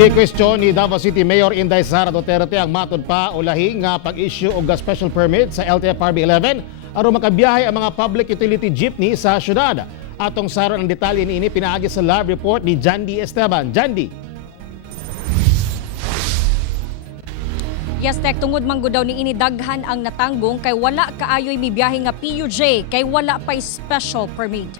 Gi-question ni Davao City Mayor Inday Sara Duterte ang matud pa o lahing nga pag-issue og special permit sa LTFRB 11 aron makabiyahe ang mga public utility jeepney sa syudad. Atong saron ang detalye niini pinaagi sa live report ni Jandy Esteban. Jandy. Yes, Tek, tungod man gud daw ni ini daghan ang natanggong kay wala kaayoy mibiyahe nga PUJ kay wala pa special permit.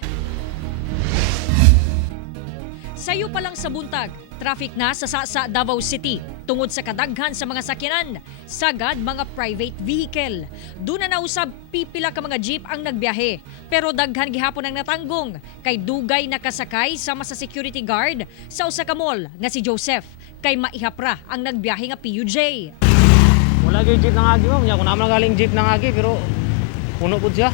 Sayo pa lang sa buntag, traffic na sa Davao City tungod sa kadaghan sa mga sakyanan, sagad mga private vehicle. Doon na nausab pipila ka mga jeep ang nagbiyahe, pero daghan gihapon ang natanggong kay dugay nakasakay sama sa security guard sa usa ka mall nga si Joseph kay maihapra ang nagbiyahe nga PUJ. Wala gyud jeep nang agi ma'am, nya kun naman galing jeep nang agi pero puno pud siya.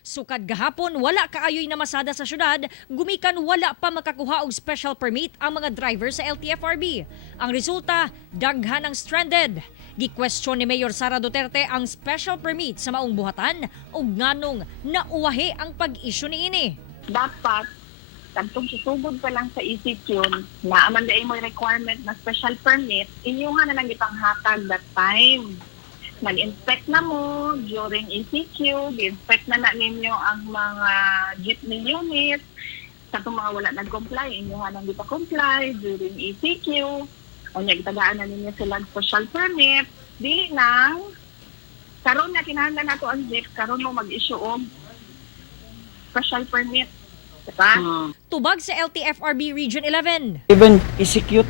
Sukad gahapon, wala kaayoy na masada sa syudad, gumikan wala pa makakuha og special permit ang mga driver sa LTFRB. Ang resulta, daghan ang stranded. Gi-question ni Mayor Sara Duterte ang special permit sa maong buhatan ug nganong nauwahi ang pag-issue niini. Dapat kadtong susugod pa lang sa ECQ na aman day mo requirement na special permit, inyuhan na lang ipanghatag that time. Nag-inspect na mo during ECQ, gi-inspect na ninyo ang mga jeepney unit. Sa itong mga wala nag-comply, inyuhan ang di pa comply during ECQ. O niya, itagaan na ninyo sila special permit. Di nang, karon na kinahanglan nato ang jeep, karon mo mag-issue og special permit. Diba? Tubag sa LTFRB Region 11. Even ECQ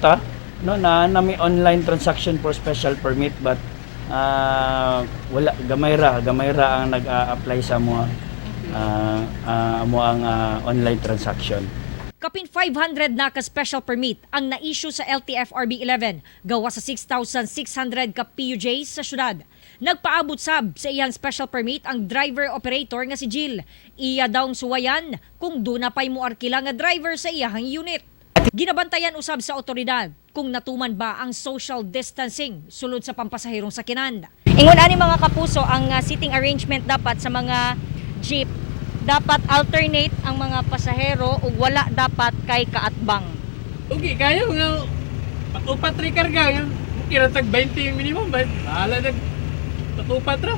no, na may online transaction for special permit but wala gamay ra ang nag-apply sa mo ang online transaction. Kapin 500 na ka special permit ang na-issue sa LTFRB 11 gawa sa 6,600 ka PUJ sa syudad. Nagpaabot sab sa iyang special permit ang driver operator nga si Jill. Iya daw suwayan kung do na pay mo arkila nga driver sa iyang unit. Ginabantayan usab sa otoridad kung natuman ba ang social distancing sulod sa pampasahirong sakyanan. Ingon ani mga kapuso, ang seating arrangement dapat sa mga jeep dapat alternate ang mga pasahero ug wala dapat kay kaatbang. Okay, kayo nga patupat ri karga, kira tag 20 minimum ba? Bahala nag patupat ra.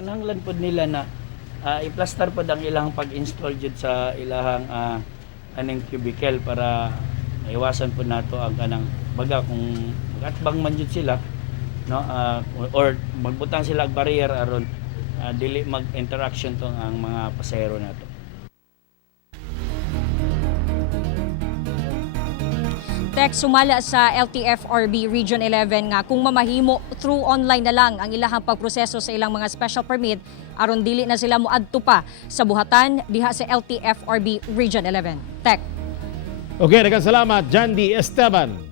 Kinahanglan pod nila na i-plaster pod ang ilang pag-install jud sa ilahang aning cubicle para maiwasan po nato ang kanang baga kung magatbang man jud sila no or magbutang sila og barrier aron dili mag-interaction tong ang mga pasahero nato. Tek, sumala sa LTFRB Region 11 nga kung mamahimo through online na lang ang ilahang pagproseso sa ilang mga special permit aron dili na sila moadto pa sa buhatan diha sa LTFRB Region 11. Tek. Okay, daghang salamat Jandy Esteban.